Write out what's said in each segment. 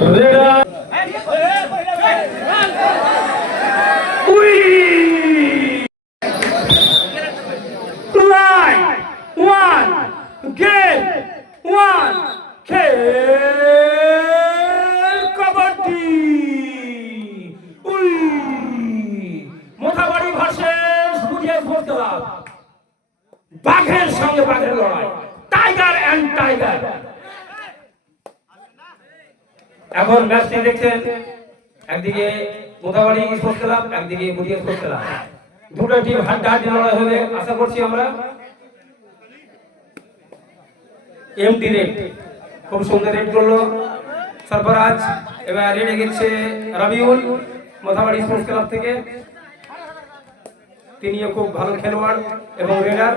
Red line one game one kabaddi Mothabari versus Buria sports club বাঘের সঙ্গে বাঘের লড়াই টাইগার এন্ড টাইগার এখন ম্যাচটি দেখছেন একদিকে মোথাবাড়ি স্পোর্টস ক্লাব একদিকে বুড়িয়া স্পোর্টস ক্লাব দুটো টিম হাড্ডাহাড্ডি লড়াই হবে আশা করছি আমরা এমডি রেড খুব সুন্দর রেড করলো সরফরাজ এবার রেডে গেছে রবিউল মোথাবাড়ি স্পোর্টস ক্লাব থেকে তিনিও খুব ভালো খেলোয়াড় এবং রেডার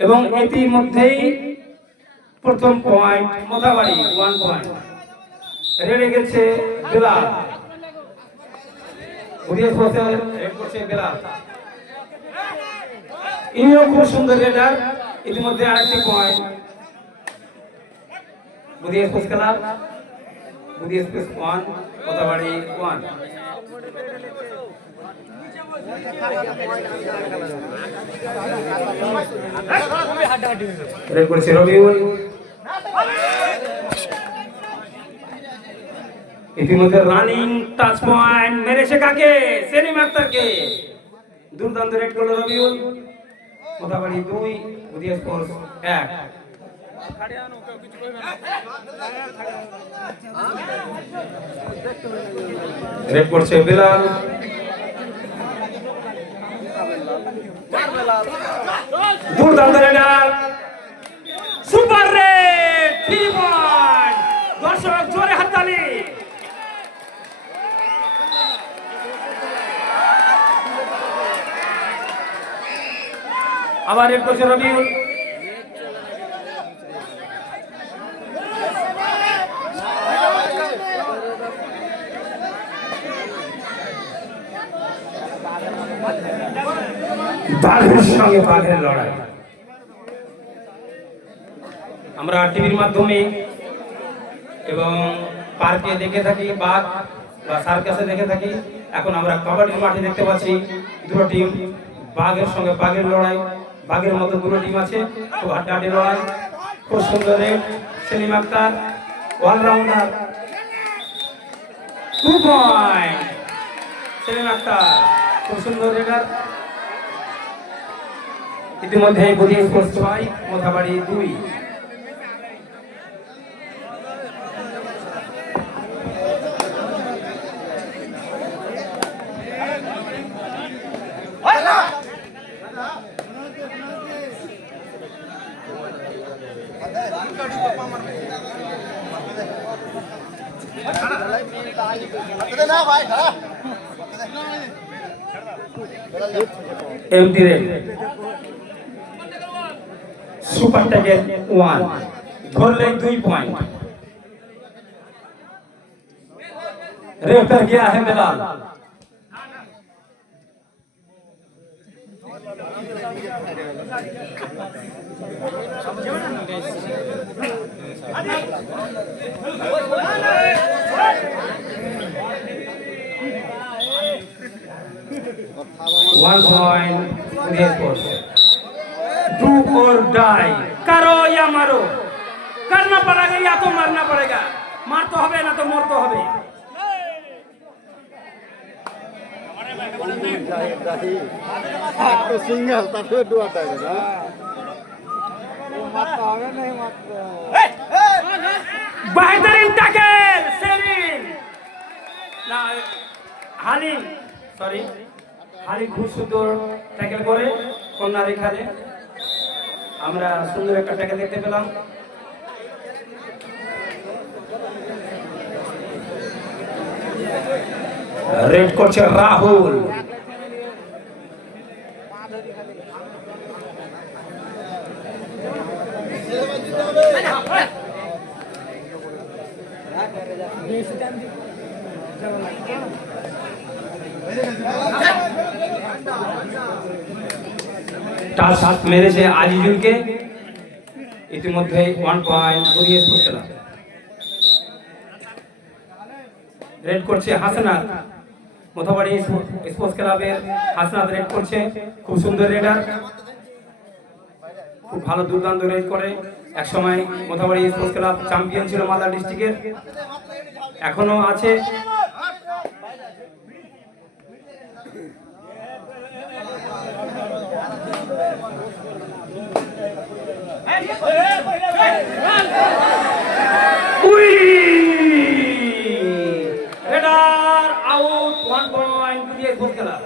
এবং ইতিমধ্যেই প্রথম পয়েন্ট মোথাবাড়ি 1 পয়েন্ট রেডে গেছে বেলাল বুড়িয়া স্পোর্টস রেড করছে বেলাল ইনিও খুব সুন্দর রেডার ইতিমধ্যে আরেকটি point Buria sports club Buria sports 1 Mothabari 1 raid করেছে রবিউল ইতিমধ্যে রানিং টাচ পয়েন্ট মেরেছে কাকে সেলিম আক্তারকে দুর্দান্ত রেড করলো রবিউল মোথাবাড়ি 2 বুড়িয়া স্পোর্টস 1 রেড করছে বেলাল দুর্দান্ত রেডার সুপার রেড 3 পয়েন্ট দর্শক জোরে হাততালি আবার রেড করছে রবিউল বাঘের সঙ্গে বাঘের লড়াই আমরা টিভির মাধ্যমে এবং পার্কে দেখে থাকি বাঘ বা সার্কাসে দেখে থাকি এখন আমরা কাবাডির মাঠে দেখতে পাচ্ছি দুটো টিম বাঘের সঙ্গে বাঘের লড়াই বাঘের মতো দুটো টিম আছে খুব হাড্ডাহাড্ডি লড়াই খুব সুন্দর raid Selim Akhtar all rounder 2 point Selim Akhtar খুব সুন্দর রেডার ইতিমধ্যে Buria sports 6 Mothabari 2 MD raid super tackle 1 धरले 2 पॉइंट रेड पर गया है बेलाल वन पॉइंट डू और डाई करो या मारो करना पड़ेगा या तो मरना पड़ेगा मार तो हबे ना तो मर तो हबे तो सिंगल तब दुआ टाइम ना वो मत आवे नहीं मत बेहतरीन टैकल सेलिम ना हालिम सॉरी হালিম খুব সুন্দর ট্যাকেল করে কর্নার এখানে আমরা সুন্দর একটা ট্যাকেল দেখতে পেলাম রেড করছে রাহুল टास्क मेरे से आजिजुल के इतिमধ্যে 1 पॉइंट বুড়িয়া স্পোর্টস ক্লাব রেড করছে হাসনাত, মোথাবাড়ি স্পোর্টস ক্লাবের হাসনাত রেড করছে, খুব সুন্দর রেডার, খুব ভালো দুর্দান্ত রেড করে। একসময় মোথাবাড়ি স্পোর্টস ক্লাব চ্যাম্পিয়ন ছিল মালদা ডিস্ট্রিক্টের, এখনো আছে। রেডার আউট, 1 পয়েন্ট দিয়ে স্পোর্টস ক্লাব।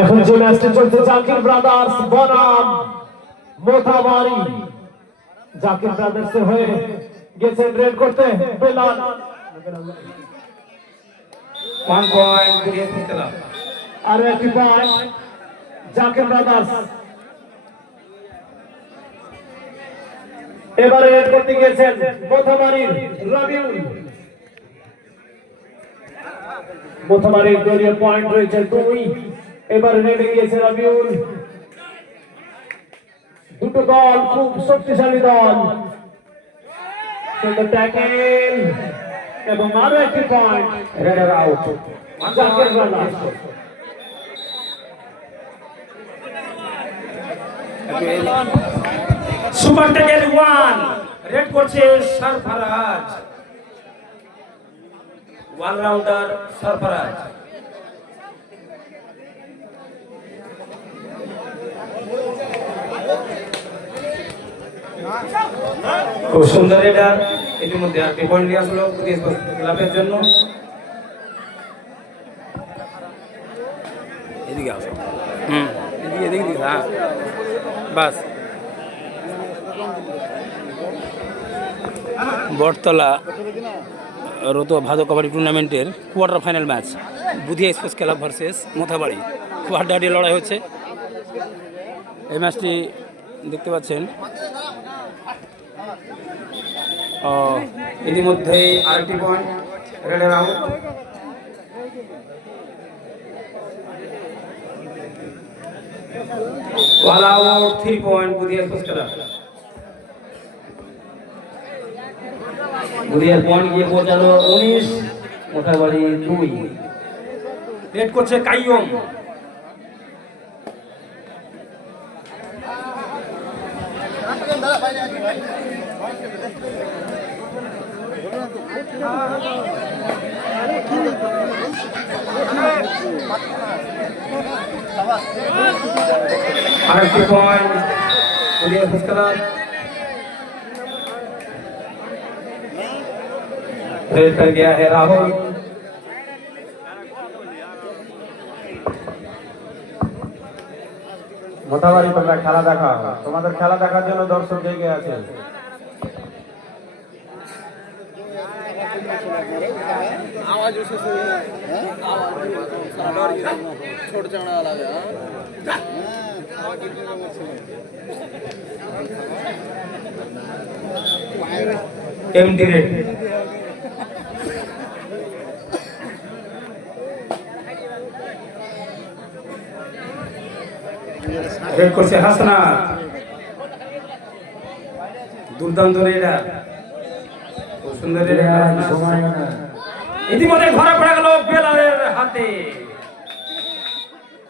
এখন যে ম্যাচটি চলছে জাকির ব্রাদার্স বনাম মোথাবাড়ি। জাকির ব্রাদার্স এর হয়ে গেছেন রেড করতে বেলাল। 1 পয়েন্ট দিয়ে স্পোর্টস ক্লাব। আর একটি পয়েন্ট জাকির ব্রাদার্স। এবারে রেড করতে গেছেন মোথাবাড়ির রবিউল। মোথাবাড়ির দলীয় পয়েন্ট রয়েছে 2। এবারে রেডে গিয়েছে রবিউল। দুটো দল খুব শক্তিশালী দল, সুন্দর ট্যাকেল এবং আরো একটি point, raider out. Zakir brothers. Super tackle 1 raid করছে সরফরাজ, অলরাউন্ডার সরফরাজ। খুব সুন্দর রেডার, ইতিমধ্যে আর পয়েন্ট নিয়ে আসলো ক্লাবের জন্য। এদিকে আসো, এদিকে এদিকে, হ্যাঁ বাস। বটতলা রতো ভাদো কাবাডি টুর্নামেন্টের quarter final match Budhia sports club versus Mothabari, খুব হাড্ডাহাড্ডি লড়াই হচ্ছে। এই ম্যাচটি দেখতে পাচ্ছেন। ইতিমধ্যেই আরেকটি point, raider out. Wall out, 3 point Budhia sports club. বুধিয়ার পয়েন্ট গিয়ে পৌঁছালো 19, মোথাবাড়ি 2। রেড করছে কাইয়ুম। আরেকটি point Budhia sports club. Raid कर गया है राहुल। মোথাবাড়ি তোমরা খেলা দেখা, তোমাদের খেলা দেখার জন্য দর্শক জেগে আছে। एमटी रेड রেড করছে হাসনাত, দুর্দান্ত রেডার, খুব সুন্দর রেডার। ইতিমধ্যে ধরা পড়ে গেল বেলালের হাতে।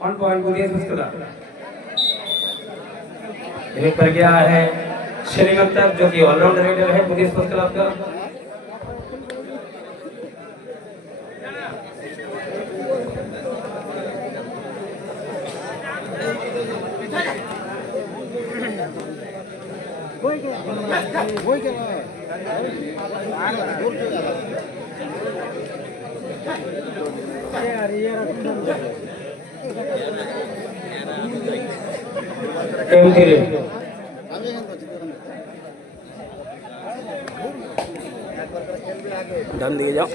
1 point Budhiya sports club. Raid पर गया है सलीम अख्तर, जो कि ऑलराउंडर रेडर है बुधिया स्पोर्ट्स क्लब का। ডান দিকে যাও।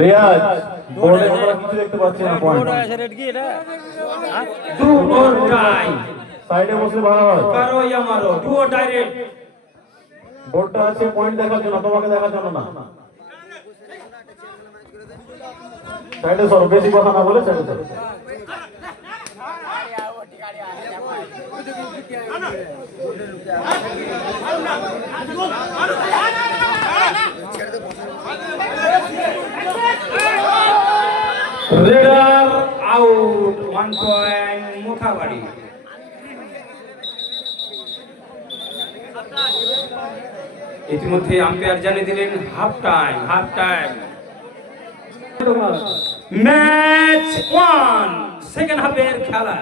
রিয়াজ বোর্ডে আমরা কিছু দেখতে পাচ্ছি না। পয়েন্ট ডু অর ডাই, সাইডে বসে ভালো হয়। কারো ইয়া মারো, ডু অর ডাইরেক্ট। বোর্ডটা আছে পয়েন্ট দেখার জন্য, তোমাকে দেখার জন্য না। সাইডে সরো, বেশি কথা না বলে সাইডে সরো। Raider out, 1 point Mothabari. ইতিমধ্যে আম্পায়ার জানিয়ে দিলেন হাফ টাইম। ম্যাচ 1, সেকেন্ড হাফের খেলা।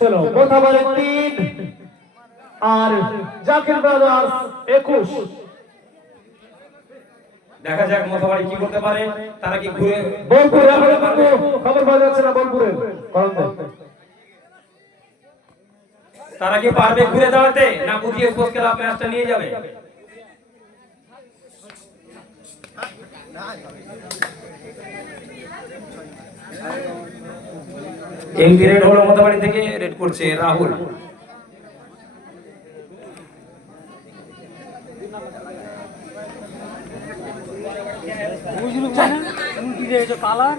চলো মোথাবাড়ি 3 আর জাকির ব্রাদার্স 21। দেখা যাক মোথাবাড়ি কি করতে পারে। তারা কি ঘুরে বোলপুর খবর পাওয়া যাচ্ছে না, বোলপুরে তারা কি পারবে ঘুরে দাঁড়াতে, না বুঝিয়ে স্পোর্টস ক্লাব ম্যাচটা নিয়ে যাবে? এমপি রেড হলো মোথাবাড়ি থেকে, রেড করছে Rahul. Colour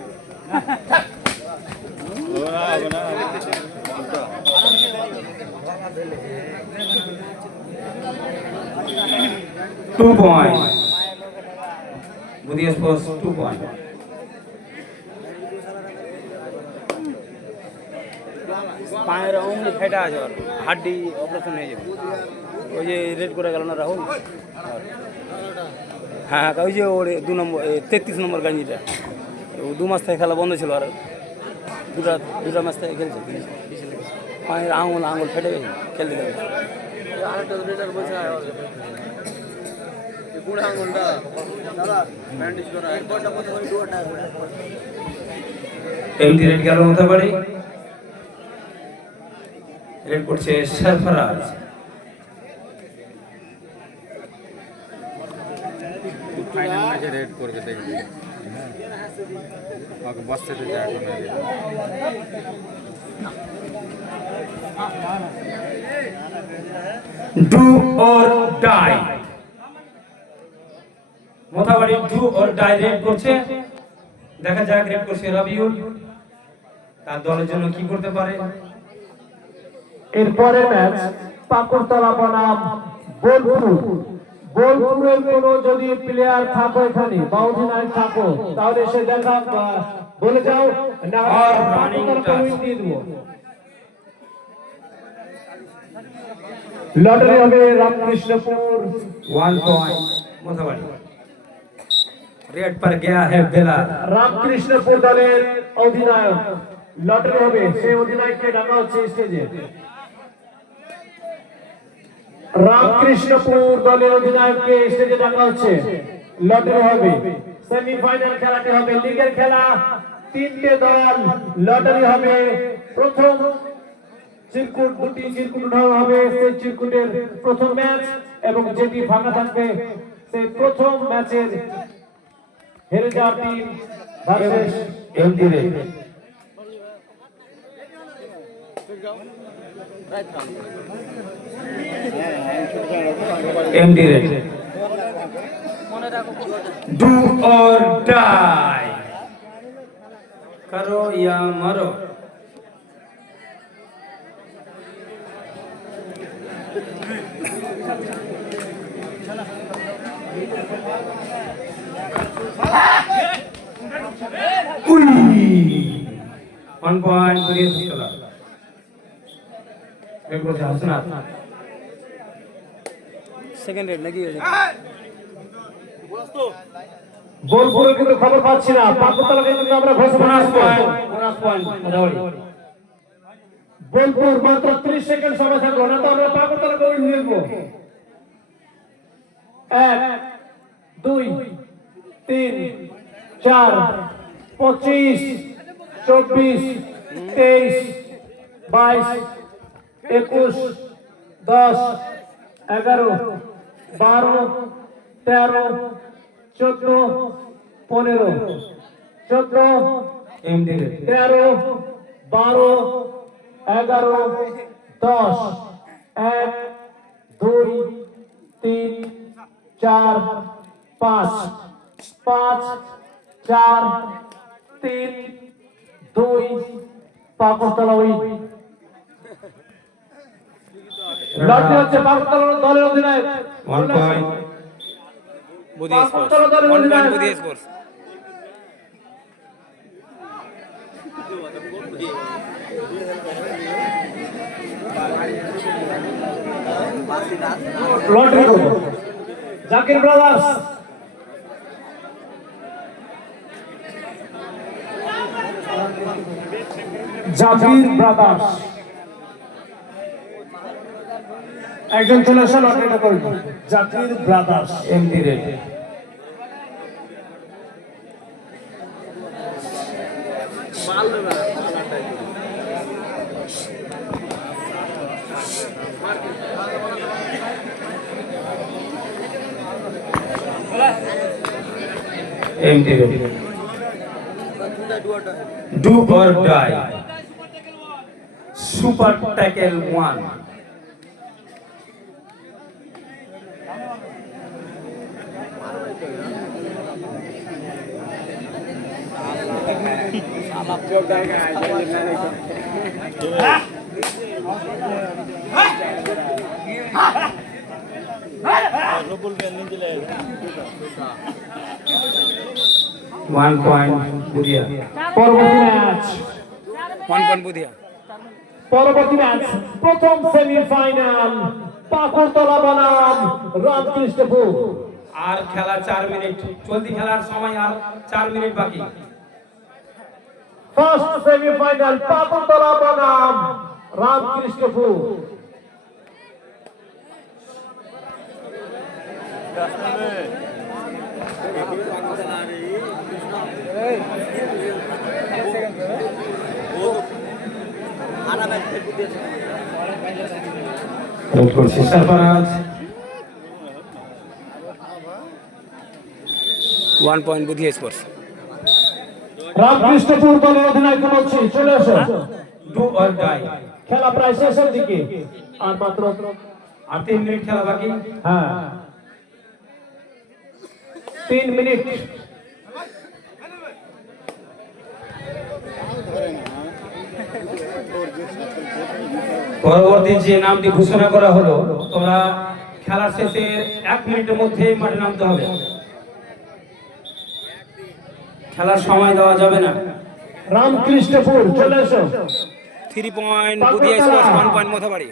2 point Budhia sports, 2 point. পায়ের অঙ্গুলি ফেটা আছে, ওর হাড্ডি অপারেশন হয়ে যাবে। ওই যে রেড করে গেল না রাহুল, হ্যাঁ ওই যে ওর 2 নম্বর 33 নম্বর গাঞ্জিটা, ও 2 মাস থেকে খেলা বন্ধ ছিল। আর দুটা ম্যাচ থেকে খেলছে, পায়ের আঙুল ফেটে গেছে, খেলতে গেছে। এমপি রেড গেল মোথাবাড়ি, রেড করছে সরফরাজ। ফাইনাল ম্যাচে রেড করবে, দেখবি ওকে বসতে যায় এখন। 2 or die, Mothabari 2 or die red করছে। দেখা যাক রেড করছে রবিউল, তার দলের জন্য কি করতে পারে। এরপরে ম্যাচ পাকুড়তলা বনাম বোলপুর। বোলপুরের কোনো যদি প্লেয়ার থাকো এখানে বা অধিনায়ক থাকো, তাহলে সে দেখা বলে যাও, না আর রানিং টাচ। দিয়ে দেবো। লটারি হবে রামকৃষ্ণপুর। 1 पॉइंट मोथाबाड़ी। रेड पर गया है बेला। রামকৃষ্ণপুর দলের অধিনায়ক লটারি হবে, সেই অধিনায়ককে ডাকা হচ্ছে স্টেজে। রামকৃষ্ণপুর দলের অধিনায়ককে স্টেজে ডাকা হচ্ছে, লটারি হবে। সেমিফাইনাল খেলাটি হবে লিগের খেলা, 3টে দল, লটারি হবে। প্রথম চিরকুট, 2টি চিরকুট উঠানো হবে। সেই চিরকুটের প্রথম ম্যাচ এবং যেটি ফাঁকা থাকবে সেই প্রথম ম্যাচের হেরে যাওয়া team versus MD red. MD red. Do और डाई, करो या मरो। वन पॉइंट সেকেন্ড রেড নাকি বোলপুরে কিন্তু খবর পাচ্ছি না, পাকুড়তলাকে কিন্তু আমরা ঘোষণা বোলপুর মাত্র 30 সেকেন্ড সময় থাকলো, না তো আমরা পাকুড়তলাকে নিয়ে নেব। 1 2 3 4 25 24 23 22 21 10 11 12 13 14 15 14 एमडी रेड। 13 12 11 10 1 2 3 4 5 5 4 3 2 পাকুড়তলা উইন। লড়তে হচ্ছে পাকুড়তলা দলের অধিনায়ক 1 point. বুধিয়া স্পোর্টস পাকুড়তলা দলের 1 পয়েন্ট অধিনায়ক বুধিয়া স্পোর্টস। লটারি করব জাকির ব্রাদার্স একজন চলে আসে লটারিটা করব Zakir brothers Empty red. Empty red. Do or die. Super tackle 1. One point, Budia. পরবর্তী ম্যাচ 1 পয়েন্ট বুধিয়া। পরবর্তী ম্যাচ প্রথম সেমিফাইনাল পাকুড়তলা বনাম রামকৃষ্ণপুর। আর খেলা 4 মিনিট, চলতি খেলার সময় আর 4 মিনিট বাকি। ফার্স্ট সেমিফাইনাল পাকুড়তলা বনাম Ramkrishnapur. Sarfaraz 1 point Budhia sports. Ramkrishnapur দলের অধিনায়ক বলছি চলে আসো। do or die. খেলা প্রায় শেষের দিকে আর মাত্র আর 3 মিনিট খেলা বাকি। হ্যাঁ 3 মিনিট। পরবর্তী যে নামটি ঘোষণা করা হলো, তোমরা খেলার শেষে 1 মিনিটের মধ্যে মাঠে নামতে হবে। খেলার সময় দেওয়া যাবে না। রামকৃষ্ণপুর চলে এসো। 3 point Budhia sports 1 point Mothabari.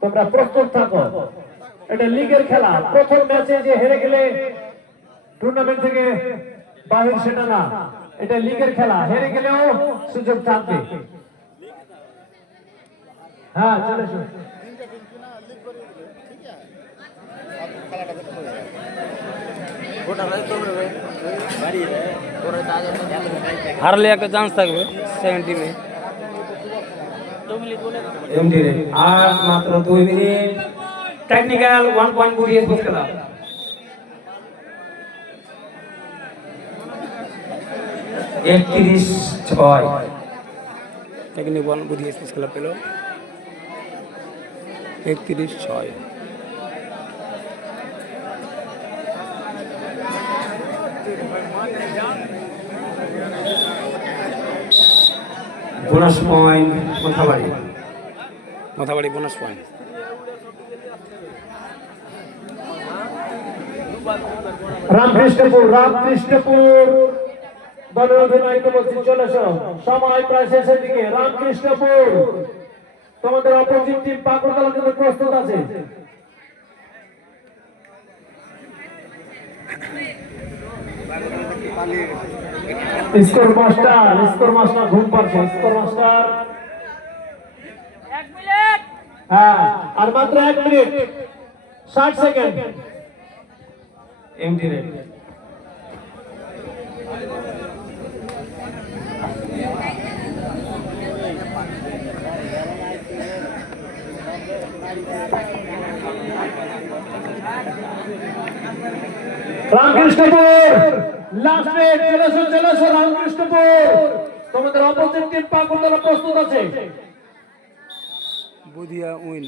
তোমরা প্রস্তুত থাকো। এটা লিগের খেলা। প্রথম ম্যাচে যে হেরে গেলে টুর্নামেন্ট থেকে বাহির সেটা না, এটা লিগের খেলা। হেরে গেলেও সুযোগ থাকবে। হ্যাঁ চলে এসো। হারলে একটা চান্স থাকবে সেকেন্ড টিমে। এমডি রে আর মাত্র 2 মিনিট। টেকনিক্যাল 1 পয়েন্ট বুঝিয়ে স্পোর্টস খেলা। 31-6। টেকনিক 1 বুধিয়া স্পোর্টস খেলা পেল 31-6। Bonus point Mothabari. Mothabari bonus point. Ramkrishnapur দলের অধিনায়ক বলছি চলে এসো। সময় প্রায় শেষের দিকে। রামকৃষ্ণপুর তোমাদের অপোজিট টিম পাকুড়তলা কিন্তু প্রস্তুত আছে। স্কোর মাস্টার ঘুম পাচ্ছে। স্কোর মাস্টার হ্যাঁ আর মাত্র 1 মিনিট 60 সেকেন্ড। এমডি রে রামকৃষ্ণপুর লাস্ট মিনিট চলে এসো রামকৃষ্ণপুর তোমাদের অপোজিট টিম পাকুড়তলা প্রস্তুত আছে। বুধিয়া উইন।